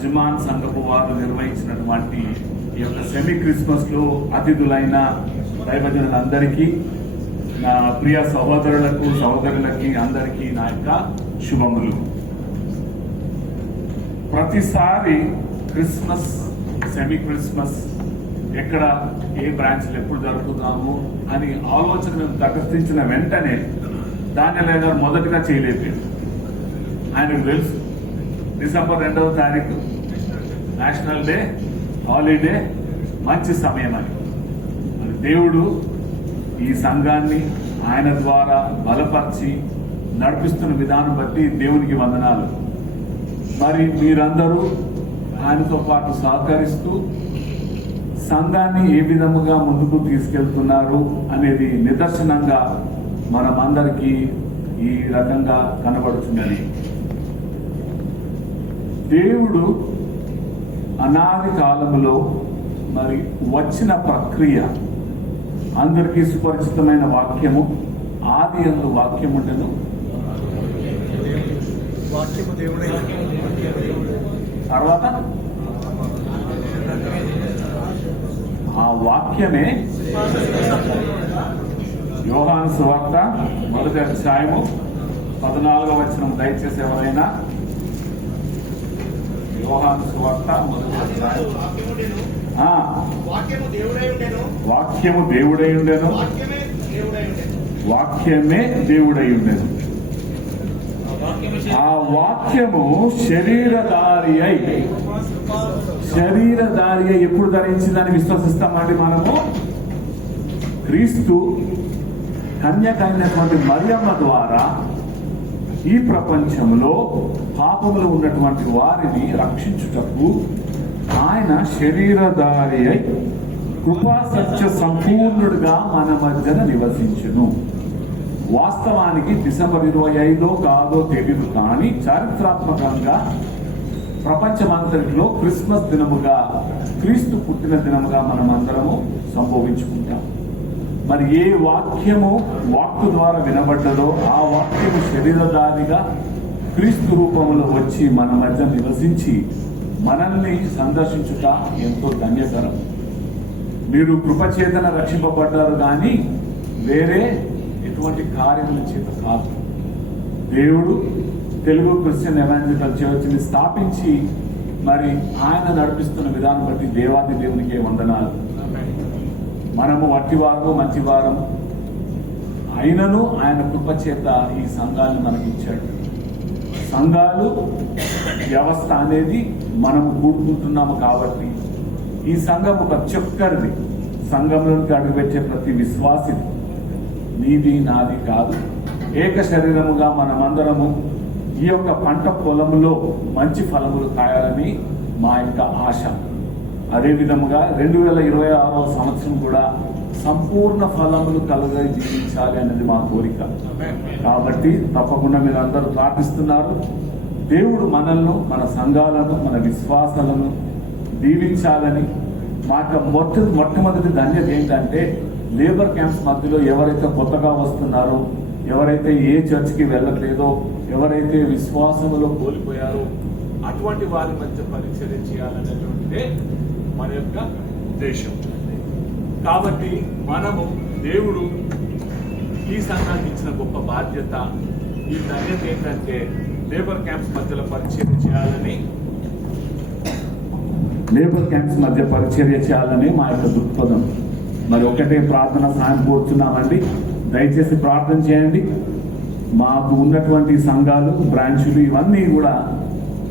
అజ్మాన్ సంఘపు వారు నిర్వహించినటువంటి ఈ యొక్క సెమీ క్రిస్మస్ లో అతిథులైన దైవజనులందరికీ, నా ప్రియ సహోదరులకు సహోదరులకి అందరికీ నా యొక్క శుభములు. ప్రతిసారి క్రిస్మస్, సెమీ క్రిస్మస్ ఎక్కడ ఏ బ్రాంచ్లు ఎప్పుడు జరుపుతాము అని ఆలోచన మేము ప్రకటించిన వెంటనే దానియల్ గారు మొదటిగా చేయలేపారు. ఆయనకు తెలుసు డిసెంబర్ 2వ తారీఖు నేషనల్ డే, హాలిడే, మంచి సమయం అని. మరి దేవుడు ఈ సంఘాన్ని ఆయన ద్వారా బలపరిచి నడిపిస్తున్న విధానం బట్టి దేవునికి వందనాలు. మరి మీరందరూ ఆయనతో పాటు సహకరిస్తూ సంఘాన్ని ఏ విధముగా ముందుకు తీసుకెళ్తున్నారు అనేది నిదర్శనంగా మనమందరికీ ఈ రకంగా కనబడుతున్నది. దేవుడు అనాది కాలంలో మరి వచ్చిన ప్రక్రియ అందరికీ సుపరిచితమైన వాక్యము, ఆది యందు వాక్యం ఉండెను, తర్వాత ఆ వాక్యమే యోహాను సువార్త 1వ అధ్యాయము 14వ వచనం. దయచేసి ఎవరైనా యోహాను సువార్త 1వ అధ్యాయం. వాక్యము దేవుడై ఉండెను, వాక్యమే దేవుడై ఉండెను. ఆ వాక్యము శరీరధారి అయి ఎప్పుడు ధరించిందని విశ్వసిస్తామండి మనము. క్రీస్తు కన్యకైనటువంటి మరియమ్మ ద్వారా ఈ ప్రపంచంలో పాపములో ఉన్నటువంటి వారిని రక్షించుటకు ఆయన శరీరధారి అయి కృపా సత్య సంపూర్ణుడిగా మన మధ్యన నివసించును. వాస్తవానికి డిసెంబర్ 25 కాదో తెలియదు, కానీ చారిత్రాత్మకంగా ప్రపంచమంతటిలో క్రిస్మస్ దినముగా, క్రీస్తు పుట్టిన దినముగా మనమందరము సంభవించుకుంటాం. మరి ఏ వాక్యము వాక్కు ద్వారా వినబడ్డదో ఆ వాక్యము శరీరధారిగా క్రీస్తు రూపంలో వచ్చి మన మధ్య నివసించి మనల్ని సందర్శించుట ఎంతో ధన్యకరం. మీరు కృపచేతన రక్షింపబడ్డారు కానీ వేరే ఎటువంటి కార్యముల చేత కాదు. దేవుడు తెలుగు క్రిస్టియన్ ఎవాంజలికల్ చర్చిని స్థాపించి మరి ఆయన నడిపిస్తున్న విధానం బట్టి దేవాది దేవునికి వందనాలు. మనము వట్టివారు మంచివారం అయినను ఆయన కృపచేత ఈ సంఘాలను మనకిచ్చాడు. సంఘాలు వ్యవస్థ అనేది మనము కూడుకుంటున్నాము కాబట్టి ఈ సంఘం ప్రతి ఒక్కరిది, సంఘంలోనికి అడుగుపెట్టే ప్రతి విశ్వాసిది, నీది నాది కాదు. ఏక శరీరముగా మనమందరము ఈ యొక్క పంట పొలంలో మంచి ఫలములు కాయాలని మా యొక్క ఆశ. అదే విధముగా 2026వ సంవత్సరం కూడా సంపూర్ణ ఫలములు కలుగై జీవించాలి అనేది మా కోరిక. కాబట్టి తప్పకుండా మీరు అందరూ ప్రార్థిస్తున్నారు. దేవుడు మనల్ని, మన సంఘాలను, మన విశ్వాసాలను దీవించాలని. మాకు మొట్టమొదటి ధన్యత ఏంటంటే లేబర్ క్యాంప్స్ మధ్యలో ఎవరైతే కొత్తగా వస్తున్నారో, ఎవరైతే ఏ చర్చికి వెళ్ళట్లేదో, ఎవరైతే విశ్వాసంలో కోల్పోయారో అటువంటి వారి మధ్య పరిచర్య చేయాలనేటువంటిదే మన యొక్క ఉద్దేశం. కాబట్టి మనము దేవుడు ఈ సంఘానికి ఇచ్చిన గొప్ప బాధ్యత, ఈ ధన్యత ఏంటంటే లేబర్ క్యాంప్స్ మధ్యలో పరిచర్య చేయాలని మా యొక్క దృక్పథం. మరి ఒకటే ప్రార్థన సహాయం కోరుతున్నామండి. దయచేసి ప్రార్థన చేయండి. మాకు ఉన్నటువంటి సంఘాలు, బ్రాంచులు ఇవన్నీ కూడా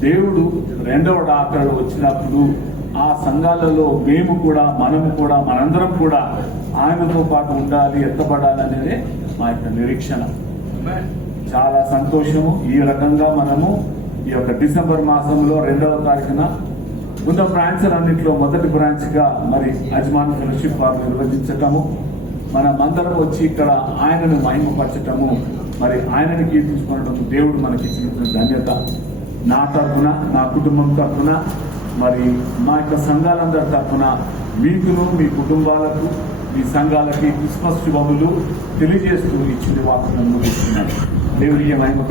దేవుడు 2వ డాక్టర్ వచ్చినప్పుడు ఆ సంఘాలలో మేము కూడా, మనము కూడా, మనందరం కూడా ఆయనతో పాటు ఉండాలి, ఎత్తబడాలి అనేది మా యొక్క నిరీక్షణ. చాలా సంతోషము. ఈ రకంగా మనము ఈ యొక్క డిసెంబర్ మాసంలో 2వ తారీఖున ఉన్న బ్రాంచ్లన్నింటిలో మొదటి బ్రాంచ్ గా మరి అజ్మాన్ ఫెలోషిప్ వారు నిర్వహించటము, మనమందరం వచ్చి ఇక్కడ ఆయనను మహిమపరచటము, మరి ఆయనను కీర్తించుకోవడం దేవుడు మనకి ఇచ్చిన ధన్యత. నా తరఫున, నా కుటుంబం తరఫున, మరి మా యొక్క సంఘాలందరి తరఫున మీకును, మీ కుటుంబాలకు, మీ సంఘాలకి క్రిస్మస్ శుభములు తెలియజేస్తూ ఇచ్చిన వాక్యం ముగిస్తున్నాను. దేవుడికి మహిమ.